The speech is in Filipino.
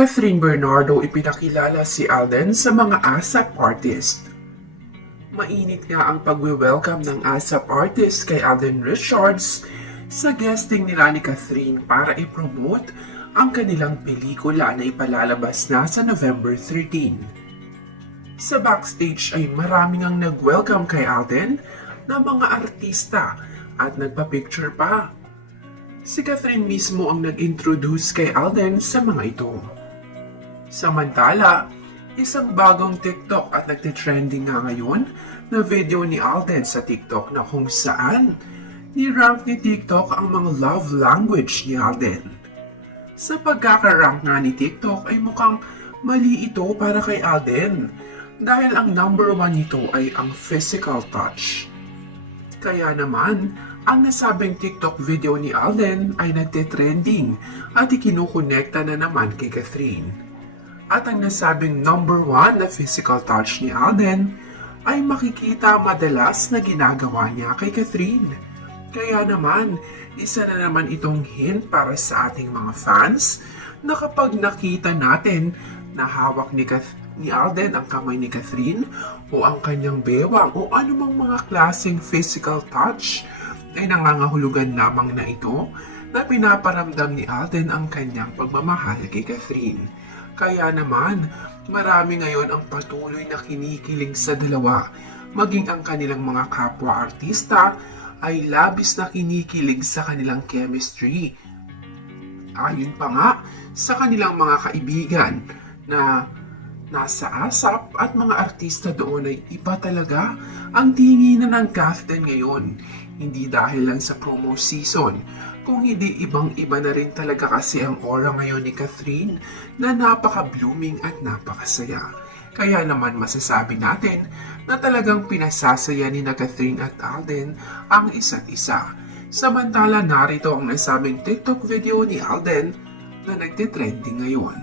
Catherine Bernardo ipinakilala si Alden sa mga ASAP artist. Mainit nga ang pagwe-welcome ng ASAP artist kay Alden Richards sa guesting nila ni Catherine para i-promote ang kanilang pelikula na ipalalabas na sa November 13. Sa backstage ay maraming ang nag-welcome kay Alden na mga artista at nagpa-picture pa. Si Catherine mismo ang nag-introduce kay Alden sa mga ito. Samantala, isang bagong TikTok at nagtitrending nga ngayon na video ni Alden sa TikTok na kung saan ni-rank ni TikTok ang mga love language ni Alden. Sa pagkakarank nga ni TikTok ay mukhang mali ito para kay Alden dahil ang number 1 nito ay ang physical touch. Kaya naman, ang nasabing TikTok video ni Alden ay nagtitrending at ikinukonekta na naman kay Catherine. At ang nasabing number 1 na physical touch ni Alden ay makikita madalas na ginagawa niya kay Catherine. Kaya naman, isa na naman itong hint para sa ating mga fans na kapag nakita natin na hawak ni Alden ang kamay ni Catherine o ang kanyang bewang o anumang mga klaseng physical touch ay nangangahulugan lamang na ito na pinaparamdam ni Alden ang kanyang pagmamahal kay Catherine. Kaya naman, marami ngayon ang patuloy na kinikilig sa dalawa, maging ang kanilang mga kapwa-artista ay labis na kinikilig sa kanilang chemistry. Ayon pa nga sa kanilang mga kaibigan na nasa ASAP at mga artista doon ay iba talaga ang tinginan ng Catherine ngayon. Hindi dahil lang sa promo season, kung hindi ibang-iba na rin talaga kasi ang aura ngayon ni Catherine na napaka-blooming at napakasaya. Kaya naman masasabi natin na talagang pinasasaya ni na Catherine at Alden ang isa't isa. Samantala narito ang nasabing TikTok video ni Alden na nagtitrending ngayon.